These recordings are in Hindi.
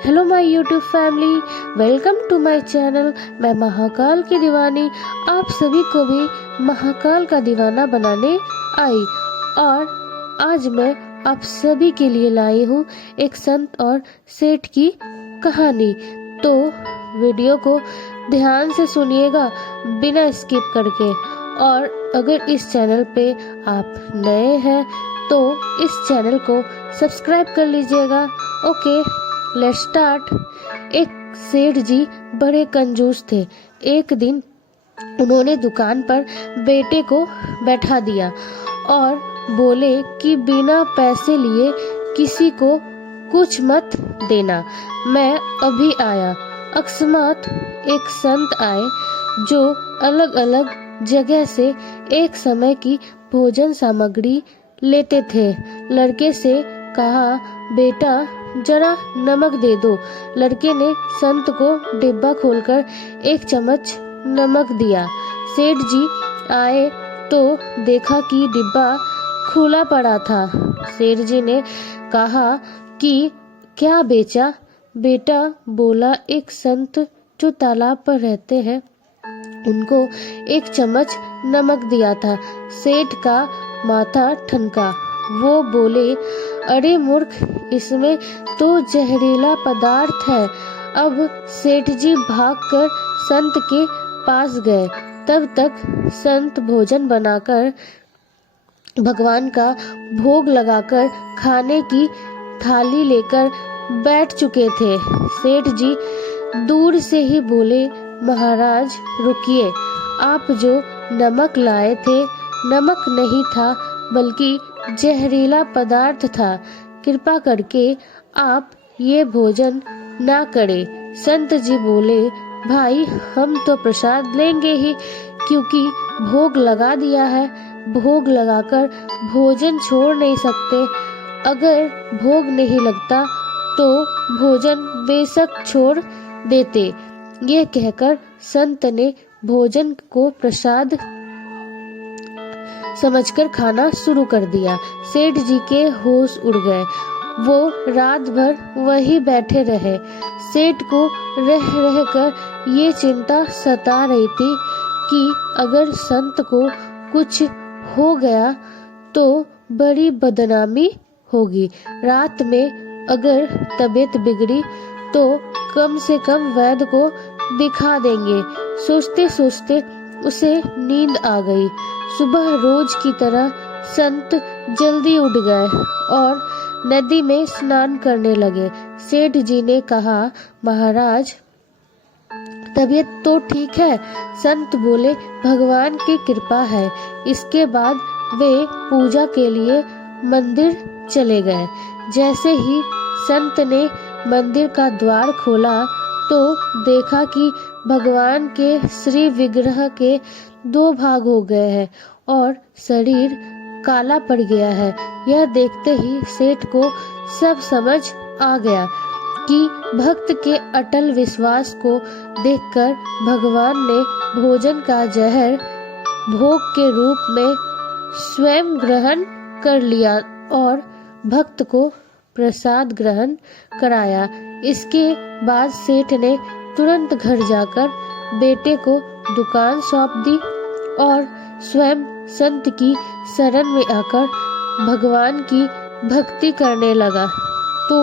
Hello my YouTube family, welcome to my channel. मैं महाकाल की दीवानी आप सभी को भी महाकाल का दीवाना बनाने आई और आज मैं आप सभी के लिए लाई हूँ एक संत और सेठ की कहानी। तो वीडियो को ध्यान से सुनिएगा बिना स्किप करके। और अगर इस चैनल पे आप नए हैं तो इस चैनल को सब्सक्राइब कर लीजिएगा। Okay, let's start. एक सेठ जी बड़े कंजूस थे। एक दिन उन्होंने दुकान पर बेटे को बैठा दिया और बोले कि बिना पैसे लिए किसी को कुछ मत देना, मैं अभी आया। अकस्मात एक संत आए जो अलग अलग जगह से एक समय की भोजन सामग्री लेते थे। लड़के से कहा, बेटा जरा नमक दे दो। लड़के ने संत को डिब्बा खोलकर एक चम्मच नमक दिया। सेठ जी आए तो देखा कि डिब्बा खुला पड़ा था। सेठ जी ने कहा कि क्या बेचा? बेटा बोला, एक संत जो तालाब पर रहते हैं उनको एक चम्मच नमक दिया था। सेठ का माथा ठनका। वो बोले, अरे मूर्ख, इसमें तो जहरीला पदार्थ है। अब सेठ जी भागकर संत के पास गए। तब तक संत भोजन बनाकर भगवान का भोग लगाकर खाने की थाली लेकर बैठ चुके थे। सेठ जी दूर से ही बोले, महाराज रुकिए, आप जो नमक लाए थे नमक नहीं था बल्कि जहरीला पदार्थ था। कृपा करके आप ये भोजन ना करें। संत जी बोले, भाई हम तो प्रसाद लेंगे ही, क्योंकि भोग लगा दिया है। भोग लगाकर भोजन छोड़ नहीं सकते। अगर भोग नहीं लगता तो भोजन बेशक छोड़ देते। ये कहकर संत ने भोजन को प्रसाद समझकर खाना शुरू कर दिया। सेठ जी के होश उड़ गए। वो रात भर वहीं बैठे रहे। सेठ को रह रहकर ये चिंता सता रही थी कि अगर संत को कुछ हो गया तो बड़ी बदनामी होगी। रात में अगर तबीयत बिगड़ी तो कम से कम वैद्य को दिखा देंगे। सोचते सोचते उसे नींद आ गई। सुबह रोज की तरह संत जल्दी उठ गए और नदी में स्नान करने लगे। सेठ जी ने कहा, महाराज तबीयत तो ठीक है? संत बोले, भगवान की कृपा है। इसके बाद वे पूजा के लिए मंदिर चले गए। जैसे ही संत ने मंदिर का द्वार खोला तो देखा कि भगवान के श्री विग्रह के 2 भाग हो गए हैं और शरीर काला पड़ गया है। यह देखते ही सेठ को सब समझ आ गया कि भक्त के अटल विश्वास को देखकर भगवान ने भोजन का जहर भोग के रूप में स्वयं ग्रहण कर लिया और भक्त को प्रसाद ग्रहण कराया। इसके बाद सेठ ने तुरंत घर जाकर बेटे को दुकान सौंप दी और स्वयं संत की शरण में आकर भगवान की भक्ति करने लगा। तो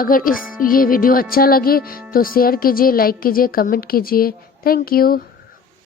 अगर ये वीडियो अच्छा लगे तो शेयर कीजिए, लाइक कीजिए, कमेंट कीजिए। Thank you.